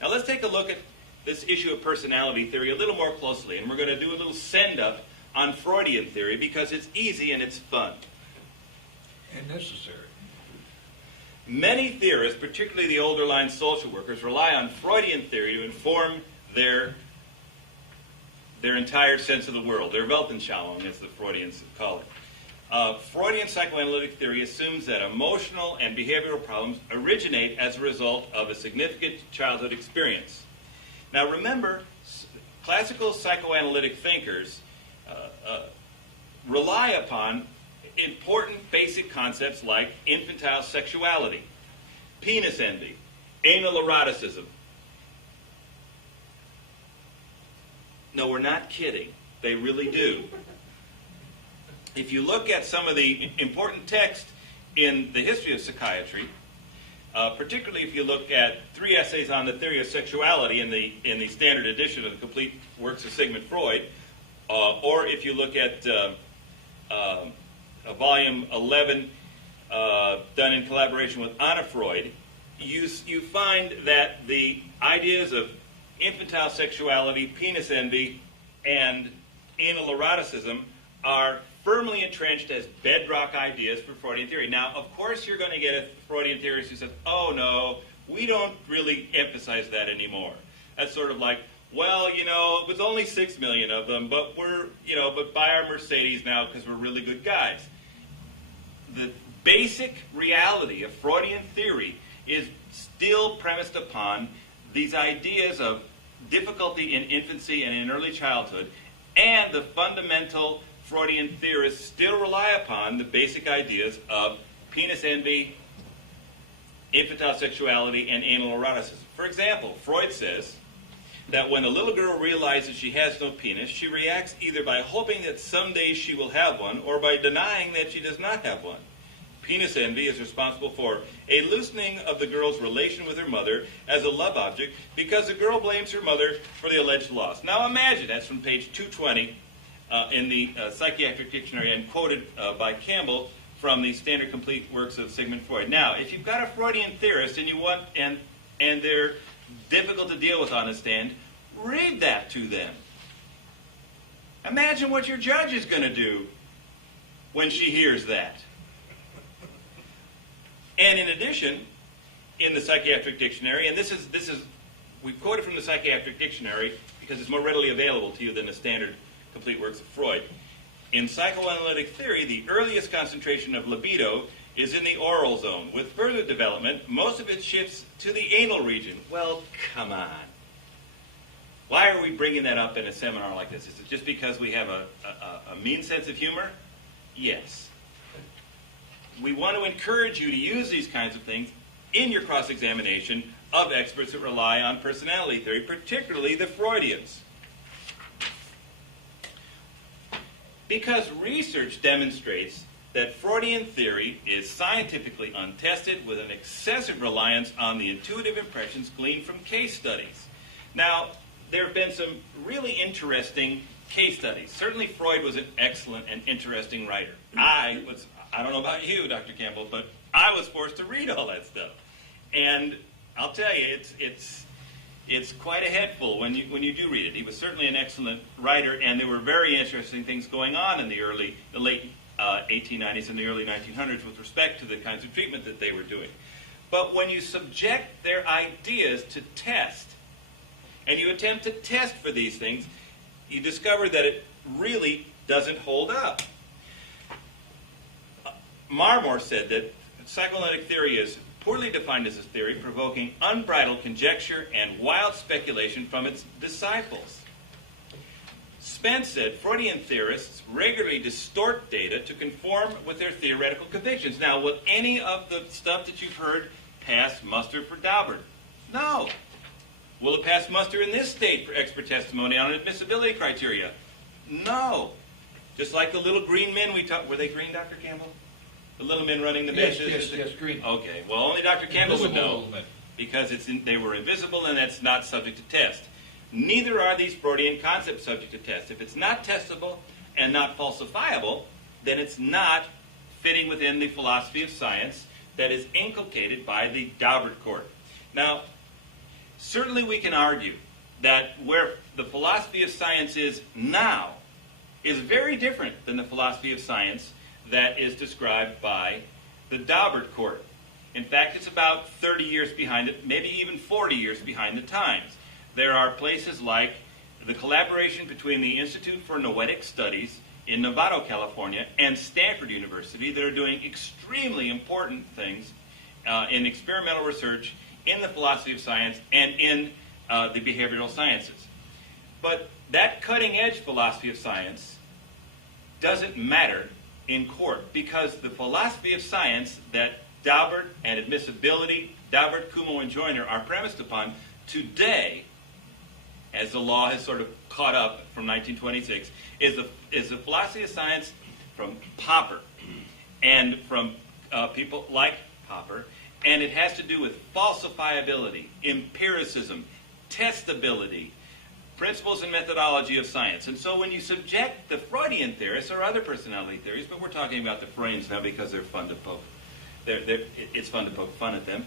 Now let's take a look at this issue of personality theory a little more closely, and we're going to do a little send-up on Freudian theory because it's easy and it's fun. And necessary. Many theorists, particularly the older line social workers, rely on Freudian theory to inform their entire sense of the world, their Weltanschauung, as the Freudians call it. Freudian psychoanalytic theory assumes that emotional and behavioral problems originate as a result of a significant childhood experience. Now remember, classical psychoanalytic thinkers rely upon important basic concepts like infantile sexuality, penis envy, anal eroticism. No, we're not kidding. They really do. If you look at some of the important texts in the history of psychiatry, particularly if you look at 3 essays on the theory of sexuality in the standard edition of the complete works of Sigmund Freud, or if you look at volume 11 done in collaboration with Anna Freud, you find that the ideas of infantile sexuality, penis envy, and anal eroticism are firmly entrenched as bedrock ideas for Freudian theory. Now, of course, you're going to get a Freudian theorist who says, oh no, we don't really emphasize that anymore. That's sort of like, well, you know, it was only 6 million of them, but but buy our Mercedes now because we're really good guys. The basic reality of Freudian theory is still premised upon these ideas of difficulty in infancy and in early childhood, and the fundamental Freudian theorists still rely upon the basic ideas of penis envy, infantile sexuality, and anal eroticism. For example, Freud says that when a little girl realizes she has no penis, she reacts either by hoping that someday she will have one or by denying that she does not have one. Penis envy is responsible for a loosening of the girl's relation with her mother as a love object because the girl blames her mother for the alleged loss. Now imagine, that's from page 220 in the Psychiatric Dictionary and quoted by Campbell from the standard complete works of Sigmund Freud. Now, if you've got a Freudian theorist and you want and they're difficult to deal with on a stand, read that to them. Imagine what your judge is going to do when she hears that. And in addition, in the Psychiatric Dictionary, and this is we quoted from the Psychiatric Dictionary because it's more readily available to you than the standard complete works of Freud. In psychoanalytic theory, the earliest concentration of libido is in the oral zone. With further development, most of it shifts to the anal region. Well, come on. Why are we bringing that up in a seminar like this? Is it just because we have a mean sense of humor? Yes. We want to encourage you to use these kinds of things in your cross-examination of experts that rely on personality theory, particularly the Freudians. Because research demonstrates that Freudian theory is scientifically untested with an excessive reliance on the intuitive impressions gleaned from case studies. Now, there have been some really interesting case studies. Certainly Freud was an excellent and interesting writer. I don't know about you, Dr. Campbell, but I was forced to read all that stuff. And I'll tell you, it's quite a headful when you do read it. He was certainly an excellent writer, and there were very interesting things going on in the late 1890s and the early 1900s with respect to the kinds of treatment that they were doing. But when you subject their ideas to test, and you attempt to test for these things, you discover that it really doesn't hold up. Marmor said that psychoanalytic theory is poorly defined as a theory, provoking unbridled conjecture and wild speculation from its disciples. Spence said Freudian theorists regularly distort data to conform with their theoretical convictions. Now, will any of the stuff that you've heard pass muster for Daubert? No. Will it pass muster in this state for expert testimony on admissibility criteria? No. Just like the little green men we talked, were they green, Dr. Campbell? The little men running the benches? Yes, green. Okay, well, only Dr. Campbell would know, because they were invisible and that's not subject to test. Neither are these Freudian concepts subject to test. If it's not testable and not falsifiable, then it's not fitting within the philosophy of science that is inculcated by the Daubert court. Now, certainly we can argue that where the philosophy of science is now is very different than the philosophy of science that is described by the Daubert Court. In fact, it's about 30 years behind it, maybe even 40 years behind the times. There are places like the collaboration between the Institute for Noetic Studies in Novato, California, and Stanford University that are doing extremely important things in experimental research in the philosophy of science and in the behavioral sciences. But that cutting-edge philosophy of science doesn't matter in court, because the philosophy of science that Daubert and admissibility, Daubert, Kumo, and Joyner are premised upon today, as the law has sort of caught up from 1926, is the philosophy of science from Popper and from people like Popper, and it has to do with falsifiability, empiricism, testability, principles and methodology of science. And so when you subject the Freudian theorists or other personality theories, but we're talking about the Freudians now because they're fun to poke. It's fun to poke fun at them.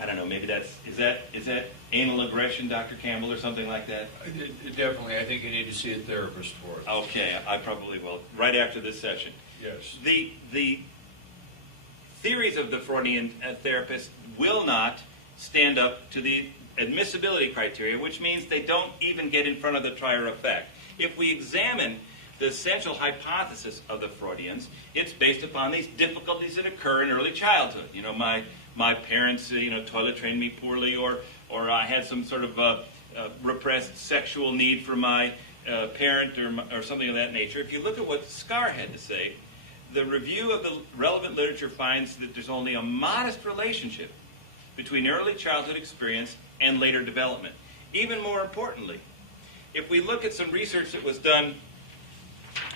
I don't know, maybe is that anal aggression, Dr. Campbell, or something like that? Definitely, I think you need to see a therapist for it. Okay, I probably will, right after this session. Yes. The theories of the Freudian therapists will not stand up to the admissibility criteria, which means they don't even get in front of the trier of fact. If we examine the essential hypothesis of the Freudians, it's based upon these difficulties that occur in early childhood. You know, my parents, toilet trained me poorly, or I had some sort of repressed sexual need for my parent, or something of that nature. If you look at what Scar had to say, the review of the relevant literature finds that there's only a modest relationship between early childhood experience and later development. Even more importantly, if we look at some research that was done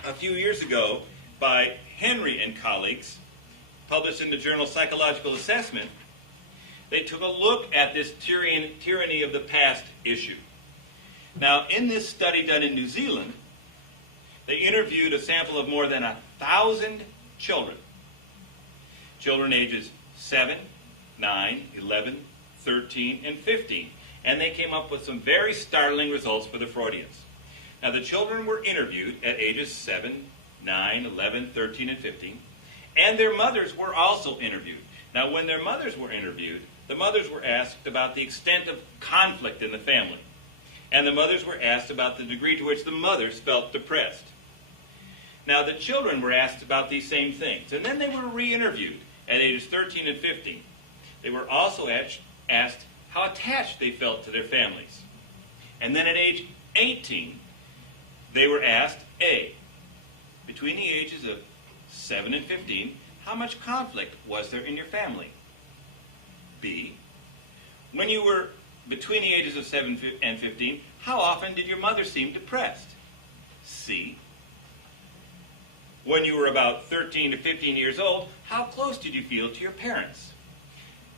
a few years ago by Henry and colleagues, published in the journal Psychological Assessment, they took a look at this tyranny of the past issue. Now, in this study done in New Zealand, they interviewed a sample of more than 1,000 children. Children ages 7, 9, 11, 13, and 15. And they came up with some very startling results for the Freudians. Now, the children were interviewed at ages 7, 9, 11, 13, and 15. And their mothers were also interviewed. Now, when their mothers were interviewed, the mothers were asked about the extent of conflict in the family. And the mothers were asked about the degree to which the mothers felt depressed. Now, the children were asked about these same things. And then they were re-interviewed at ages 13 and 15. They were also asked how attached they felt to their families. And then at age 18, they were asked, A, between the ages of 7 and 15, how much conflict was there in your family? B, when you were between the ages of 7 and 15, how often did your mother seem depressed? C, when you were about 13 to 15 years old, how close did you feel to your parents?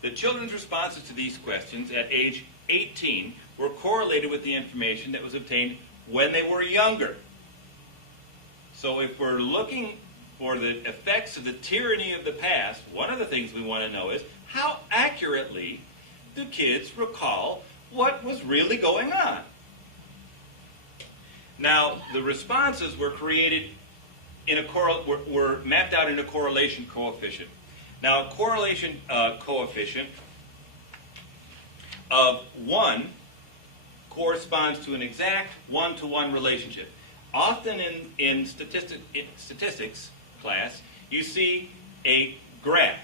The children's responses to these questions at age 18 were correlated with the information that was obtained when they were younger. So if we're looking for the effects of the tyranny of the past, one of the things we want to know is how accurately do kids recall what was really going on? Now, the responses were created in were mapped out in a correlation coefficient. Now, a correlation coefficient of 1 corresponds to an exact one-to-one relationship. Often in statistics class, you see a graph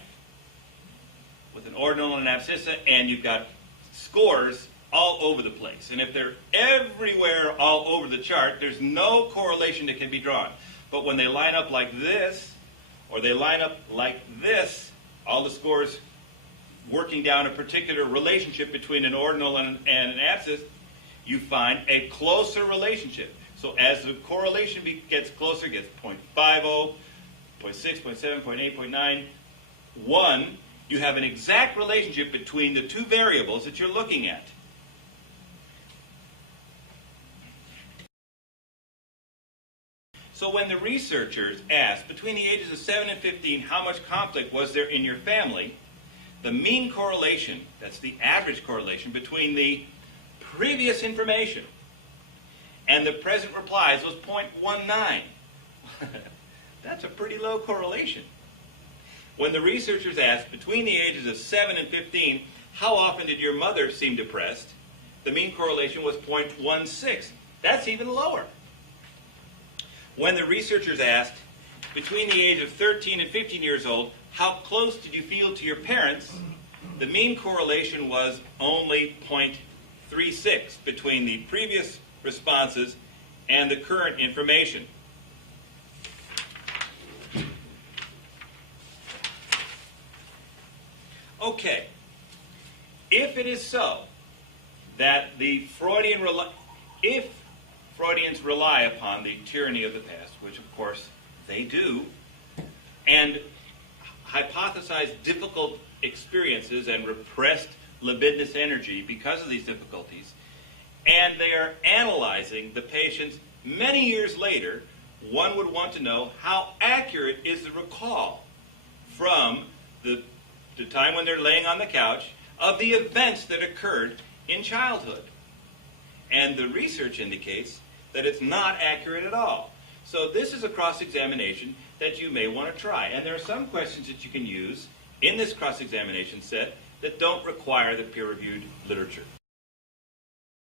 with an ordinal and an abscissa, and you've got scores all over the place. And if they're everywhere all over the chart, there's no correlation that can be drawn. But when they line up like this, or they line up like this, all the scores working down a particular relationship between an ordinal and an abscissa, you find a closer relationship. So as the correlation gets closer, gets 0.50, 0.6, 0.7, 0.8, 0.9, 1, you have an exact relationship between the two variables that you're looking at. So when the researchers asked, between the ages of 7 and 15, how much conflict was there in your family, the mean correlation, that's the average correlation between the previous information and the present replies was 0.19. That's a pretty low correlation. When the researchers asked between the ages of 7 and 15, how often did your mother seem depressed? The mean correlation was 0.16. That's even lower. When the researchers asked between the age of 13 and 15 years old, how close did you feel to your parents? The mean correlation was only 0.36 between the previous responses and the current information. Okay, if it is so that if Freudians rely upon the tyranny of the past, which of course they do, and hypothesize difficult experiences and repressed libidinous energy because of these difficulties, and they are analyzing the patients many years later, one would want to know how accurate is the recall from the time when they're laying on the couch of the events that occurred in childhood. And the research indicates that it's not accurate at all. So this is a cross-examination that you may want to try. And there are some questions that you can use in this cross-examination set that don't require the peer-reviewed literature.